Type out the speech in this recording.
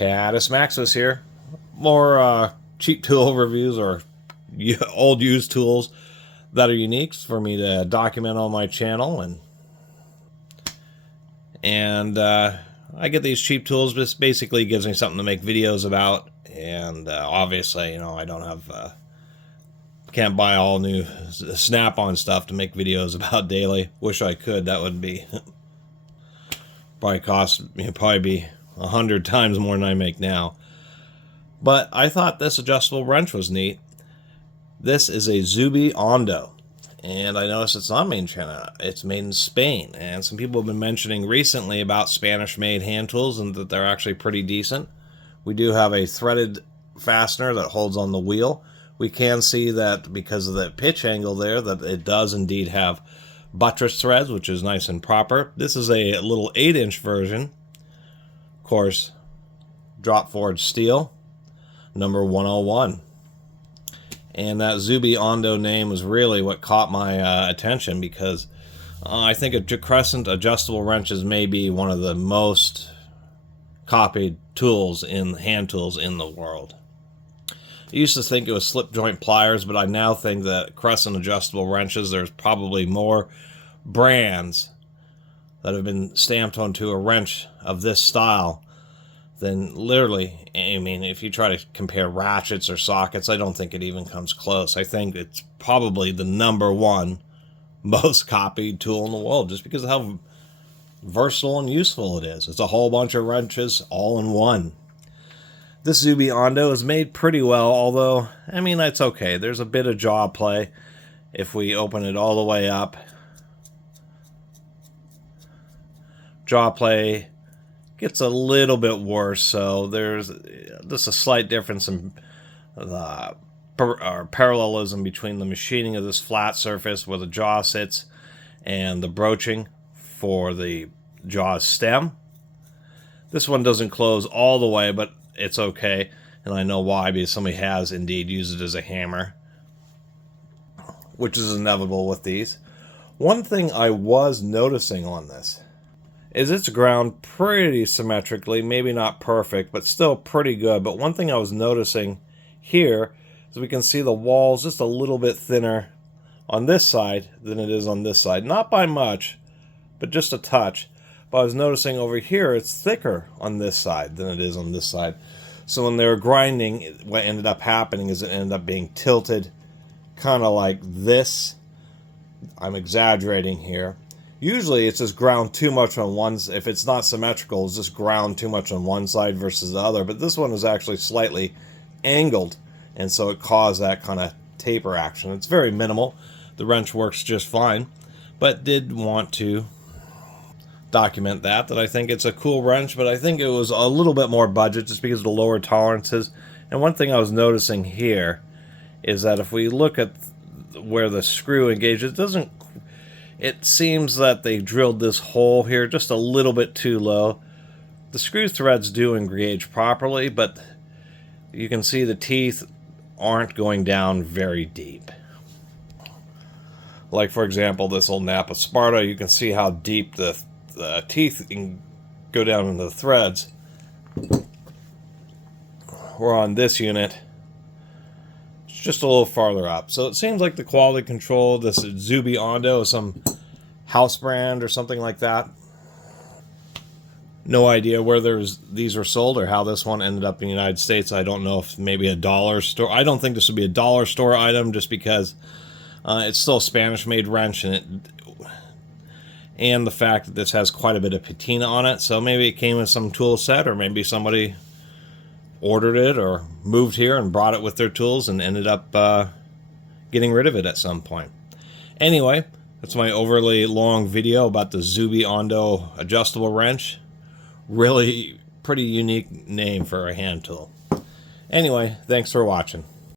Catus Maximus here. More cheap tool reviews or old used tools that are unique for me to document on my channel, and I get these cheap tools. This basically gives me something to make videos about, and obviously, I don't have can't buy all new Snap-on stuff to make videos about daily. Wish I could. That would be probably be 100 times more than I make now. But I thought this adjustable wrench was neat. This is a Zubi-Ondo, and I noticed it's not made in China. It's made in Spain, and some people have been mentioning recently about Spanish-made hand tools and that they're actually pretty decent. We do have a threaded fastener that holds on the wheel. We can see that because of the pitch angle there, that it does indeed have buttress threads, which is nice and proper. This is a little 8-inch version. Of course, drop forged steel, number 101. And that Zubi-Ondo name was really what caught my attention, because I think a crescent adjustable wrenches may be one of the most copied tools hand tools in the world. I used to think it was slip joint pliers, but I now think that crescent adjustable wrenches, there's probably more brands that have been stamped onto a wrench of this style than literally, I mean, if you try to compare ratchets or sockets, I don't think it even comes close. I think it's probably the #1 most copied tool in the world, just because of how versatile and useful it is. It's a whole bunch of wrenches all in one. This Zubi-Ondo is made pretty well, although, I mean, that's okay. There's a bit of jaw play if we open it all the way up. Jaw play gets a little bit worse, so there's just a slight difference in the parallelism between the machining of this flat surface where the jaw sits and the broaching for the jaw stem. This one doesn't close all the way, but it's okay, and I know why, because somebody has indeed used it as a hammer, which is inevitable with these. One thing I was noticing on this is it's ground pretty symmetrically, maybe not perfect, but still pretty good. But one thing I was noticing here is we can see the walls just a little bit thinner on this side than it is on this side. Not by much, but just a touch. But I was noticing over here it's thicker on this side than it is on this side. So when they were grinding, what ended up happening is it ended up being tilted kind of like this. I'm exaggerating here. Usually it's just ground too much on one side. If it's not symmetrical, it's just ground too much on one side versus the other. But this one is actually slightly angled, and so it caused that kind of taper action. It's very minimal. The wrench works just fine, but did want to document that I think it's a cool wrench, but I think it was a little bit more budget just because of the lower tolerances. And one thing I was noticing here is that if we look at where the screw engages, it seems that they drilled this hole here just a little bit too low. The screw threads do engage properly, but you can see the teeth aren't going down very deep. Like, for example, this old Napa Sparta, you can see how deep the teeth can go down into the threads. Where on this unit, it's just a little farther up. So it seems like the quality control, this Zubi-Ondo is some house brand or something like that. No idea where these were sold or how this one ended up in the United States. I don't know if maybe a dollar store. I don't think this would be a dollar store item, just because it's still a Spanish-made wrench, and the fact that this has quite a bit of patina on it. So maybe it came with some tool set, or maybe somebody ordered it or moved here and brought it with their tools and ended up getting rid of it at some point. Anyway, that's my overly long video about the Zubi-Ondo adjustable wrench. Really pretty unique name for a hand tool. Anyway, thanks for watching.